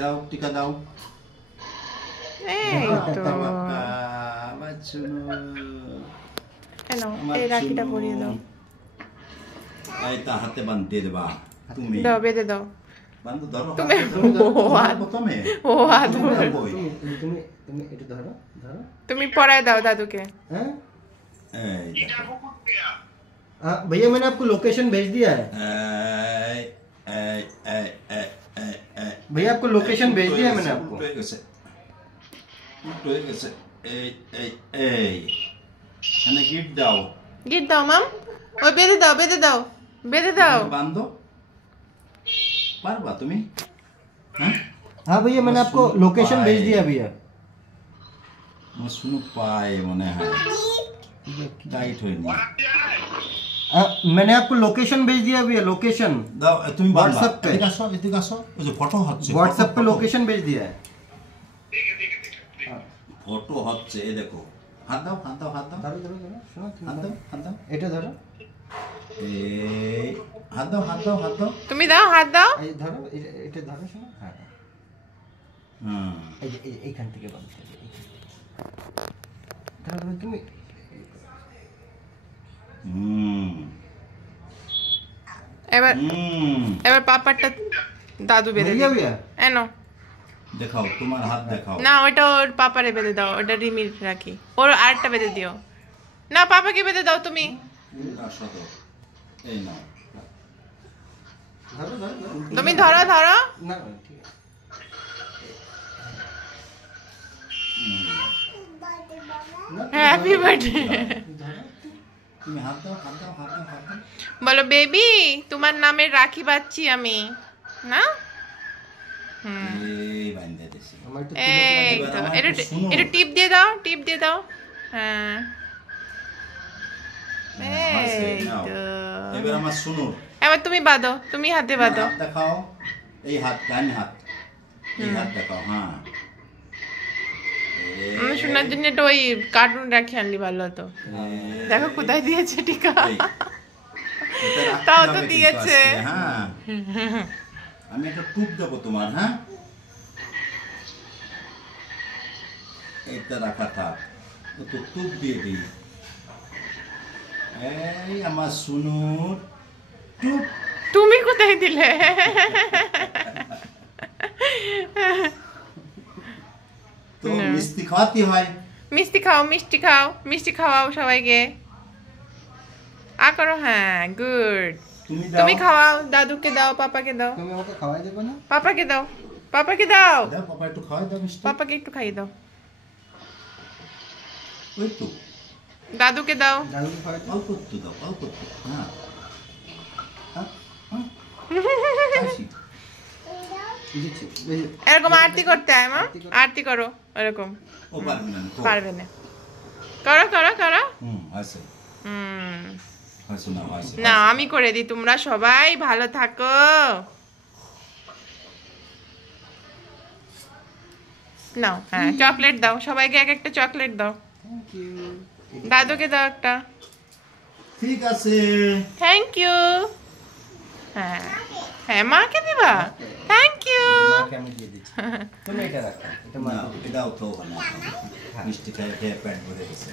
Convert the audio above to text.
দাও টিকা দাও এই তো আমার শুনো কেন এই রাখিটা পরিয়ে দাও এই তা হাতে বাঁধতে দেবা তুমি দাও বেঁধে দাও বাঁধো ধরো তুমি প্রথমে ও হাত তুমি তুমি এটা ধরো ধরো তুমি পড়ায় দাও দাদুকে हैं এই দেখো भैया मैंने आपको लोकेशन भेज दिया है এই এই এই এই এই भैया आपको लोकेशन भेज दिया है मैंने आपको উল্টো হয়ে গেছে এই এই এই এখানে গিফট দাও গিট দাও মাম ওই বেঁধে দাও বেঁধে দাও বাঁধো পারবা তুমি হ্যাঁ हाँ भैया मैंने आपको लोकेशन भेज दिया भैया আমার শুনো পায় মনে হয় টাইট হয়নি मैंने आपको लोकेशन भेज दिया भैया लोकेशन দাও তুমি WhatsApp पे। এদিকে আসো ওই যে ফটো হচ্ছে व्हाट्सएप पे लोकेशन भेज दिया है ফটো হচ্ছে এই দেখো হাত দাও धरो धरो धरो सुनो तुम হাত দাও এটা ধরো এই হাত দাও তুমি দাও হাত দাও এই ধরো এটা ধরো শোনো হ্যাঁ হুম এইখান থেকে বন্ধ ধরো ধরো তুমি এবার এবার পাপারটা দাদু বেঁধে भैया দিই भैया এনো দেখাও তোমার হাত দেখাও না ওটা ওর পাপারে বেঁধে দাও ওটা রিমির রাখি ওর আরেকটা বেঁধে দিও না পাপাকে বেঁধে দাও তুমি আসো তো এই নাও ধরো ধরো ধরো তুমি ধরো না ঠিক আছে হ্যাপি বার্থডে তুমি হাত দাও বলো বেবি তোমার নামের রাখি পাচ্ছি আমি না এই বাঁধতে দিছি আমার একটু এই তো একটু টিপ দিয়ে দাও হ্যাঁ এই নাও। তো এবার আমার শুনো এবার তুমি বাঁধো তুমি হাতে বাঁধো হাত দেখাও এই হাত ডান হাত এই হাত দেখাও হ্যাঁ আমি শোনার জন্য একটা ওই কার্টুন রাখি আনলি ভালো হতো দেখো কোথায় দিয়েছে টিকা তাও তো দিয়েছে হ্যাঁ আমি একটা টুপ দেবো তোমার হ্যাঁ এইটা রাখা থাক তো টুপ দিয়ে দিই এই আমার শুনো টুপ তুমি কোথায় দিলে তো মিষ্টি খাওয়াতে হয় মিষ্টি খাওয়াও সবাইকে করো হ্যাঁ গুড তুমি তুমি দাও খাওয়াও দাদুকে দাও পাপাকে দাও তুমি আমাকে খাওয়াই দেবে না পাপাকে দাও দাও পাপা একটু খাওয়াই দাও মিষ্টি পাপাকে একটু খাইয়ে দাও ওই তো দাদুকে দাও দাদুকে খাওয়াই দাও অল্প একটু দাও অল্প একটু হ্যাঁ হ্যাঁ, হ্যাঁ। হাসি। দিচ্ছি এই যে, এরকম আরতি করতে হয় মা আরতি করো এরকম ও পারবে না তো। পারবে না করো আছে হুম আছে না আছে না আমি করে দিই তোমরা সবাই ভালো থাকো নাও হ্যাঁ চকলেট দাও সবাইকে এক একটা চকলেট দাও থ্যাংক ইউ দাদুকে দাও একটা ঠিক আছে থ্যাংক ইউ হ্যাঁ হ্যাঁ মাকে দিবা থ্যাংক ইউ মাকে আমি দিয়ে দিচ্ছি তুমি এটা রাখো এটা মা না এটাও তো ওখানে মিষ্টি খেয়ে খেয়ে পেট ভরে গেছে